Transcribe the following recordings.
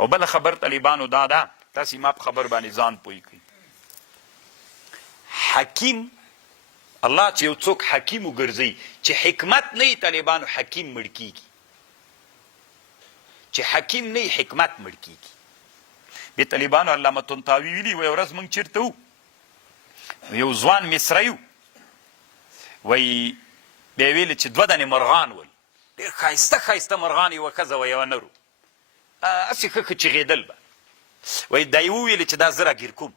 او بله خبر طالبانو دا ده، تاسې ما په خبر باندې ځان پوه کړئ. حکیم الله چې یو څوک حکیم وګرځوي چې حکمت نه وي، طالبانو حکیم مړ کېږي. چې حکیم نه وي حکمت مړ کېږي. بې طالبانو علامه طنطاوي ویلي، یوه ورځ موږ چېرته وو، یو ځوان مصری و، وایي بیا یې ویلې چې 2 دانې مرغان ول، ډېر ښایسته ښایسته مرغان، یوه ښځه و یوه نر و، هسې ښه ښه چغېدل به. وایي دا یې وویلې چې دا زه راګیر کوم.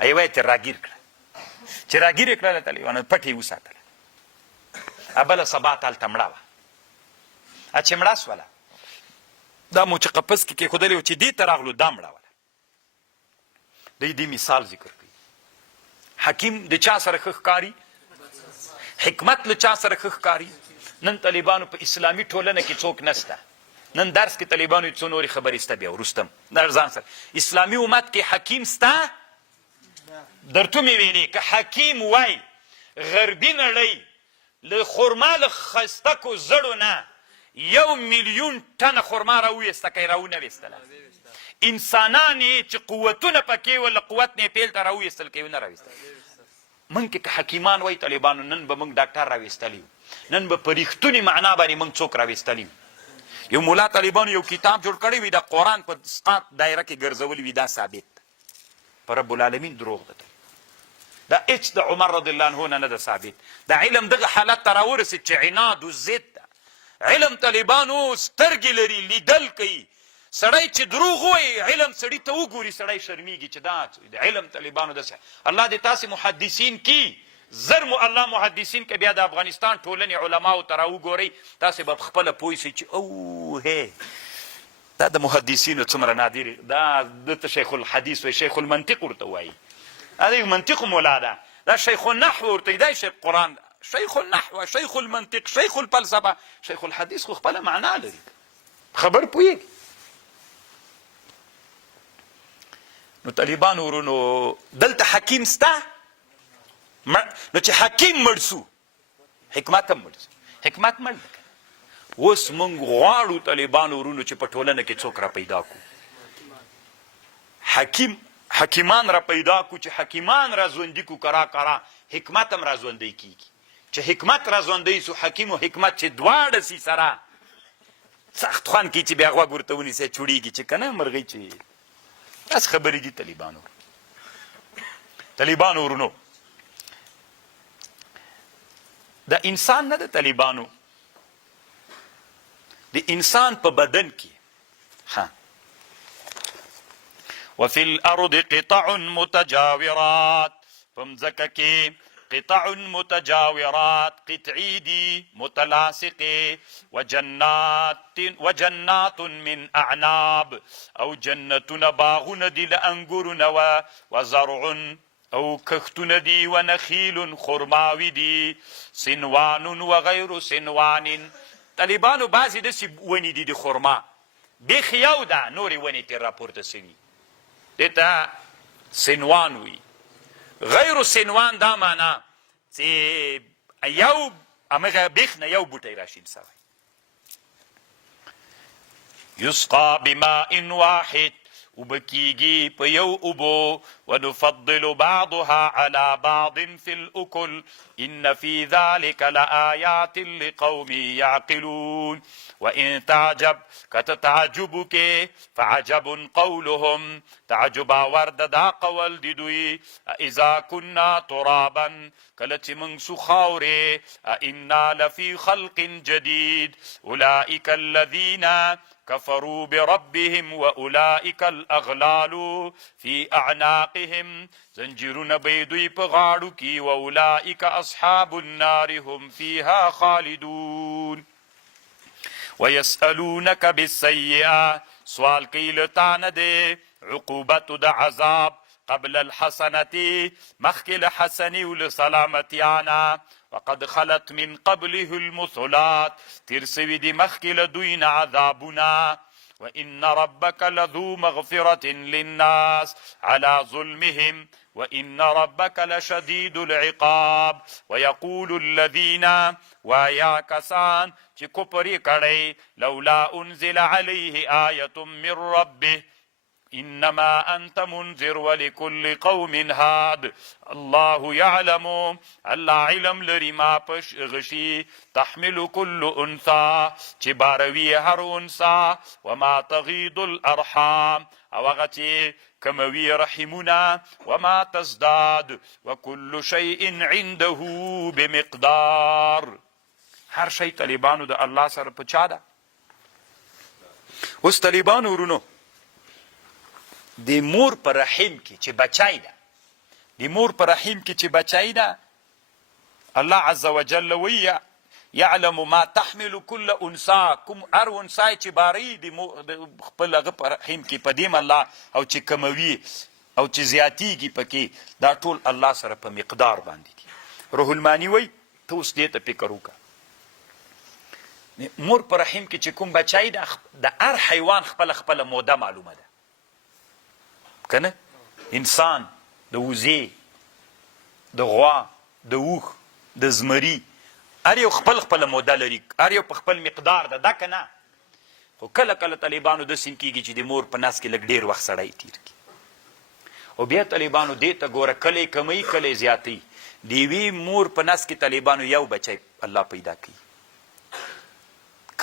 یوه یې ترې راګیر کړه، چې راګیر یې کړله طالبانو پټ یې وساتله. بله سبا ته هلته مړه وه. چې مړه سوله، دا مو چې قفس کې کېښودلې وه چې دې ته راغلو دا مړه وله. دوی دې مثال ذکر کوي. حکیم د چا سره ښه ښکاري؟ حکمت له چا سره ښه ښکاري؟ نن طالبانو په اسلامي ټولنه کې څوک نسته. نن درس کې طالبانو څو نورې خبرې سته، بیا وروسته در ځان سره اسلامي امت کې حکیم سته؟ درته مې ویلې که حکیم وای غربي نړۍ له خرما له ښایستکو زړو نه 1 میلیون ټنه خرما راویسته، که یې راونه ویستله. انسانان یې چې قوتونه پکې وه له قوت نه یې پیل ته راویستل، که یې ونه راویستل. موږ کې که حکیمان وای طالبانو، نن به موږ ډاکټر راویستلی وو، نن به په رښتونې معنا باندې موږ څوک راویستلی وو. یو مولا طالبانو یو کتاب جوړ کړی وي، د قرآن په اسقاط دایره کې ګرځولی وي، دا ثابت په رب العالمین دروغ ده. دا هېڅ د عمر رضی الله عنه نه ده ثابت. د علم دغه حالت ته راورسېد چې عناد و ضد ده. علم طالبانو سترګې لري، لیدل کوي. سړی چې دروغ وایي علم سړي ته وګوري سړی شرمیږي چې دا د علم طالبانو داسې. الله دې تاسې محدثین کی زر مو الله محدثین که بیا د افغانستان ټولنې علماو ته راوګورئ، تاسې به پخپله پوه شئ چې او هی دا د محدثینو څومره نادر، دا دته شیخ الحدیث وایي، شیخ المنطق ورته وایي. دا د منطق مولا ده، دا شیخ النحو ورته دا شیخ قرآن، شیخ النحو، شیخ المنطق، شیخ الفلسفه. شیخ الحدیث خو خپله معنا لري، خبر پوهېږي. نو طالبانو ورونو دلته حکیم سته، نو چې حکیم مړ سو حکمت هم مړ سو. حکمت مړ ده. اوس موږ غواړو طالبانو ورونو چې په ټولنه کې څوک را پیدا کړو، حکیمان را پیدا کړو، چې حکیمان را ژوندي کړو. کرا کرا حکمت هم را ژوندی کېږي. چې حکمت را ژوندی سو، حکیم و حکمت چې دواړه سي سره سخت خوند کوي، چې بیا غوږ ورته ونیسئ چوړېږي چې که نه مرغۍ چې داسې خبرې دي. طالبانو ورونو د انسان نه د طالبانو د انسان په بدن کې وفي الارض قطع متجاورات، په مځکه کې قطع متجاورات قطعی دي متلاصقې، وجنات من اعناب، او جنتونه باغونه دي له انګورونه، وزرع او کښتونه دي، ونخیل خرماوي دي، سنوان وغیر سنوان. طالبانو بعضې داسې ونې دي د خرما بیخ یو ده، نورې ونې ترې راپورته سوي، دې ته سنوان وي. غیر سنوان دا معنا چې یو همغه بیخ نه یو بوټی راشین سوی. یسقا بماء واحد، اوبه کیږي په یو اوبو، ونفضل بعضها على بعض في الاكل ان في ذلك لآيات لقوم يعقلون. وان تعجب کتتعجب فعجب قولهم، تعجب ورد دا قول دی دوی، اذا كنا ترابا کله چې موږ سو خاورې، انا لفي خلق جديد اولئك الذين كفروا بربهم واولئك الاغلال في اعناقهم، زنجیرونه به دوی په غاړو کې، واولئك اصحاب النار هم فيها خالدون. ويسألونك بالسيئة، سوال کوي له تا نه دی عقوبت د عذاب، قبل الحسنة مخکې له حسنې و له سلامتیانا، وقد خلت من قبله المثلات تیر سوي دي مخکې له دوی نه عذابونه. وإن ربك لذو مغفرة للناس على ظلمهم وان ربك لشدید العقاب ويقول الذين ويا کسان چې کفر یې کړی لولا انزل عليه آیة من ربه انما انت منذر ولكل قوم هاد الله يعلم الله علم لري ما پش غشي تحمل كل انثى چې باروي هر انثى وما تغيض الارحام او هغه چې کموي رحمونه وما تزداد وكل شيء عنده بمقدار هر شی طالبانو د الله سره په چا ده. اوس طالبانو ورونو د مور په رحم کې چې بچای ده د مور په رحم کې چې بچای ده الله عز وجل وی یعلم ما تحمل كل انثى کوم هر انثی چې باری د خپل هغه په رحم کې پدیم الله او چې کموي او چې زیاتیږي پکې دا ټول الله سره په مقدار باندې دي. روح المانی وی ته اوس دې ته فکر وکړه مور په رحم کې چې کوم بچای ده د هر حیوان خپل موده معلومه ده کنه انسان د وزې د غوا د اوښ د زمري هر یو خپل موده لري هر یو په خپل مقدار ده دا کنه خو کله طالبانو د سیم کېږي چې د مور په نس کې لږ ډېر وخت سړی تیر کړي او بیا طالبانو دې ته ګوره کله کمی کله زیاتی د یوې مور په نس کې طالبانو یو بچی الله پیدا کوي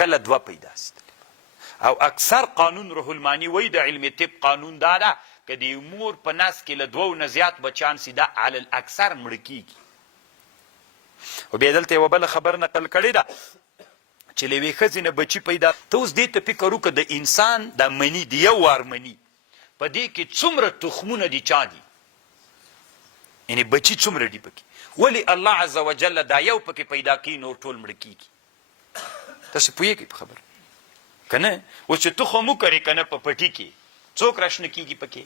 کله دوه پیدا سي او اکثر قانون روح المانی وی د علم طب قانون دا ده که د مور په نس کې له دوو نه زیات بچیان سي دا علی الاکثر مړه کېږي. او بیا دلته یوه بله خبر نقل کړې ده چې له یوې ښځې نه بچي پیدا ته اوس دې ته فکر وکړه د انسان د مني د یو وار مني په دې کې څومره تخمونه دي چا دي یعنې بچي څومره دي پکې ولې الله عز وجل دا یو پکې پیدا کوي نور ټول مړه کېږي. تاسې پوهېږئ په خبره که نه اوس چې تخم وکرې که نه په پټي کې څوک راشنه کېږي پکې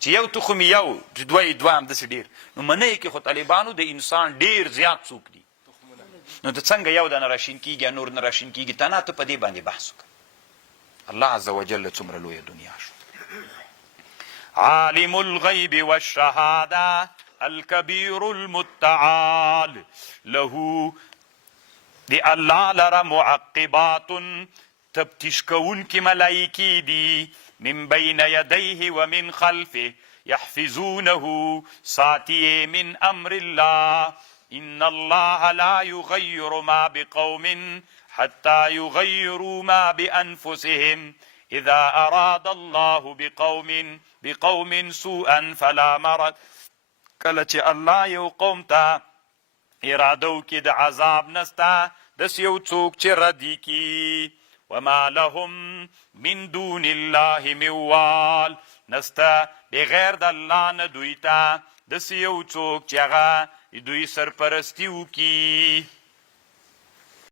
چې یو تخم یو چې دوه همداسې ډېر نو منۍ کې خو طالبانو د انسان ډېر زیات څوک دي نو ته څنګه یو دانه راشین کېږي نور نه راشین کېږي ته نه ته په دې باندې بحث وکړه. الله عز وجل څومره لویه دنیا شو. عالم الغیب والشهاده الکبیر المتعال له دی الله لره معقبات تفتیش کوونکي ملایکې دي من بین یدیه ومن خلفه یحفظونه ساتیه من امر الله ان الله لا یغیر ما بقوم حتى یغیروا ما بانفسهم اذا اراد الله بقوم سوءا فلا مرد. کله چې الله یو قوم ته اراده وکړي د عذاب نسته داسې یو څوک چې ردي کي وما لهم من دون الله من وال نسته بغیر د الله نه دوی ته داسې یو څوک چې هغه دوی سرپرستي وکړي.